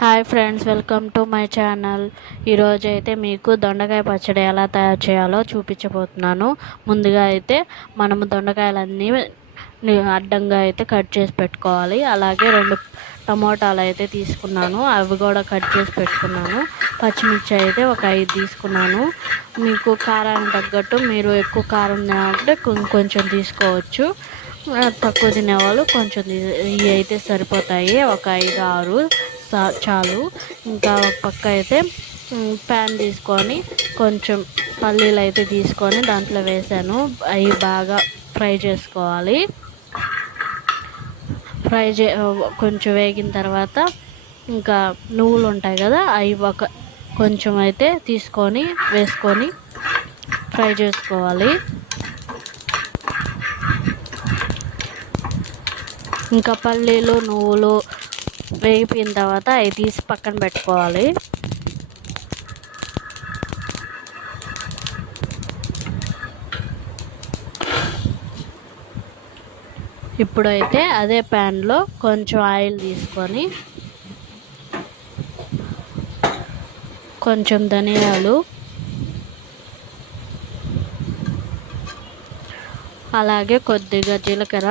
Hi friends welcome to my channel ఈరోజు అయితే మీకు దొండకాయ పచ్చడి ఎలా తయారు చేయాలో చూపించబోతున్నాను. ముందుగా అయితే మనము దొండకాయలన్నీ అడ్డంగా అయితే కట్ చేసి పెట్టుకోవాలి. అలాగే రెండు టమోటాలు అయితే తీసుకున్నాను. అవి కూడా కట్ చేసి పెట్టుకున్నాను. పచ్చిమిర్చి అయితే ఒక ఐదు తీసుకున్నాను. మీకు కారానికి తగ్గట్టు మీరు ఎక్కువ కారం తినాలంటే కొంచెం తీసుకోవచ్చు. తక్కువ తినేవాళ్ళు కొంచెం ఇవి అయితే సరిపోతాయి. ఒక ఐదు ఆరు చాలు. ఇంకా ఒక పక్క అయితే ప్యాన్ తీసుకొని కొంచెం పల్లీలు అయితే తీసుకొని దాంట్లో వేసాను. అవి బాగా ఫ్రై చేసుకోవాలి. ఫ్రై చే కొంచెం వేగిన తర్వాత ఇంకా నువ్వులు ఉంటాయి కదా అవి ఒక కొంచెం అయితే తీసుకొని వేసుకొని ఫ్రై చేసుకోవాలి. ఇంకా పల్లీలు నువ్వులు వేగిపోయిన తర్వాత అవి తీసి పక్కన పెట్టుకోవాలి. ఇప్పుడైతే అదే ప్యాన్లో కొంచెం ఆయిల్ తీసుకొని కొంచెం ధనియాలు అలాగే కొద్దిగా జీలకర్ర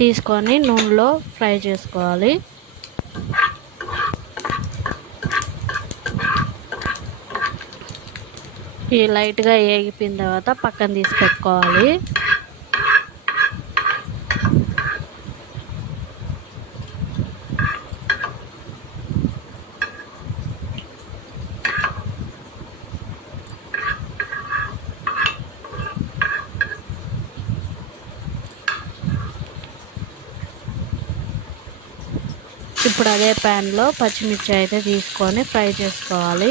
తీసుకొని నూనెలో ఫ్రై చేసుకోవాలి. ఈ లైట్గా ఏగిపోయిన తర్వాత పక్కన తీసి పెట్టుకోవాలి. ఇప్పుడు అదే ప్యాన్లో పచ్చిమిర్చి అయితే తీసుకొని ఫ్రై చేసుకోవాలి.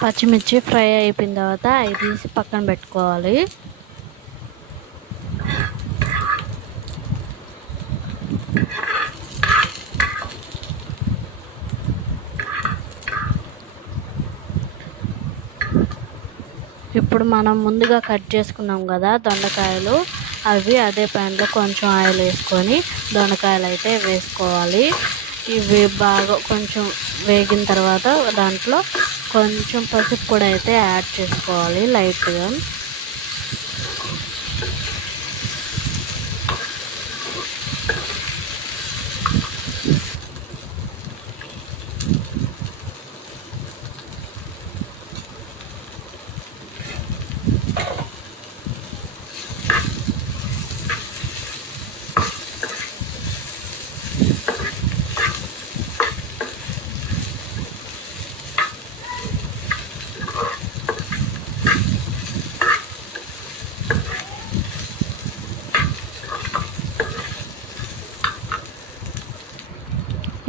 పచ్చిమిర్చి ఫ్రై అయిపోయిన తర్వాత అవి తీసి పక్కన పెట్టుకోవాలి. ఇప్పుడు మనం ముందుగా కట్ చేసుకున్నాం కదా దొండకాయలు అవి అదే ప్యాన్లో కొంచెం ఆయిల్ వేసుకొని దొండకాయలు అయితే వేసుకోవాలి. ఇవి బాగా కొంచెం వేగిన తర్వాత దాంట్లో కొంచెం పసుపు కూడా అయితే యాడ్ చేసుకోవాలి లైట్గా.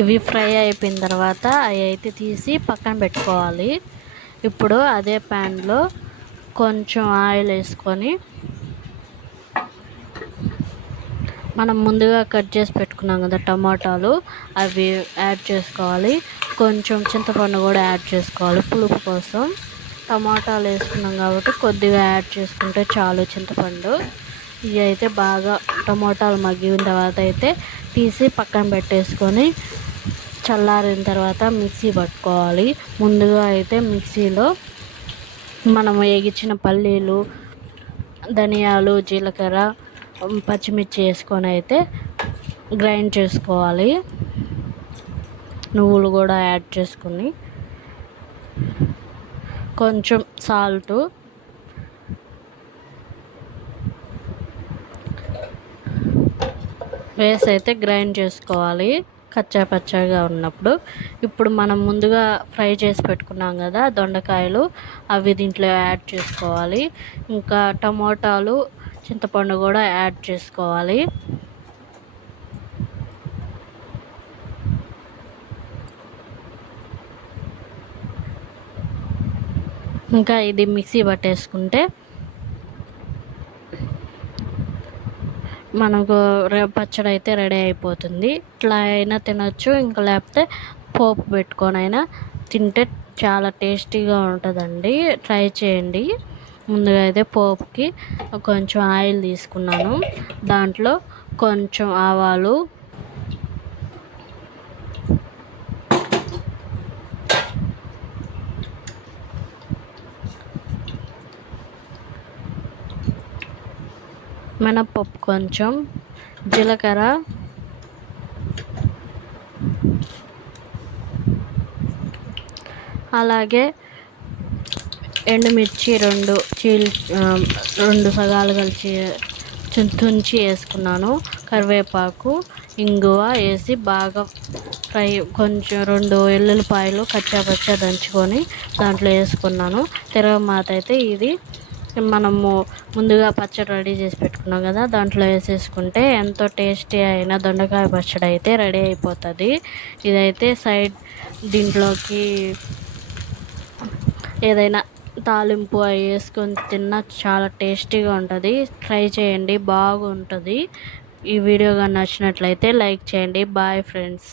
ఇవి ఫ్రై అయిపోయిన తర్వాత అవి అయితే తీసి పక్కన పెట్టుకోవాలి. ఇప్పుడు అదే ప్యాన్లో కొంచెం ఆయిల్ వేసుకొని మనం ముందుగా కట్ చేసి పెట్టుకున్నాం కదా టమాటాలు అవి యాడ్ చేసుకోవాలి. కొంచెం చింతపండు కూడా యాడ్ చేసుకోవాలి పులుపు కోసం. టమాటాలు వేసుకున్నాం కాబట్టి కొద్దిగా యాడ్ చేసుకుంటే చాలు చింతపండు. ఇవి అయితే బాగా టమాటాలు మగ్గిన తర్వాత అయితే తీసి పక్కన పెట్టేసుకొని చల్లారిన తర్వాత మిక్సీ పట్టుకోవాలి. ముందుగా అయితే మిక్సీలో మనం వేగించిన పల్లీలు ధనియాలు జీలకర్ర పచ్చిమిర్చి వేసుకొని అయితే గ్రైండ్ చేసుకోవాలి. నువ్వులు కూడా యాడ్ చేసుకుని కొంచెం సాల్టు వేసి అయితే గ్రైండ్ చేసుకోవాలి. కచ్చా పచ్చాగా ఉన్నప్పుడు. ఇప్పుడు మనం ముందుగా ఫ్రై చేసి పెట్టుకున్నాం కదా దొండకాయలు అవి దీంట్లో యాడ్ చేసుకోవాలి. ఇంకా టమోటాలు చింతపండు కూడా యాడ్ చేసుకోవాలి. ఇంకా ఇది మిక్సీ పట్టేసుకుంటే మనకు పచ్చడి అయితే రెడీ అయిపోతుంది. ఇట్లా అయినా తినొచ్చు ఇంకా లేకపోతే పోపు పెట్టుకొని అయినా తింటే చాలా టేస్టీగా ఉంటుందండి. ట్రై చేయండి. ముందుగా అయితే పోపుకి కొంచెం ఆయిల్ తీసుకున్నాను. దాంట్లో కొంచెం ఆవాలు మినప్పప్పు కొంచెం జీలకర్ర. అలాగే ఎండుమిర్చి రెండు చీల్ రెండు సగాలు కలిసి తుంచి వేసుకున్నాను. కరివేపాకు ఇంగువ వేసి బాగా ఫ్రై కొంచెం రెండు ఎల్లుల్లిపాయలు కచ్చాపచ్చా దంచుకొని దాంట్లో వేసుకున్నాను. తిరగమాత అయితే ఇది మనము ముందుగా పచ్చడి రెడీ చేసి పెట్టుకున్నాం కదా దాంట్లో వేసేసుకుంటే ఎంతో టేస్టీ అయిన దొండకాయ పచ్చడి అయితే రెడీ అయిపోతుంది. ఇదైతే సైడ్ దీంట్లోకి ఏదైనా తాలింపు అవి వేసుకొని తిన్నా చాలా టేస్టీగా ఉంటుంది. ట్రై చేయండి బాగుంటుంది. ఈ వీడియో కానీ నచ్చినట్లయితే లైక్ చేయండి. Bye friends.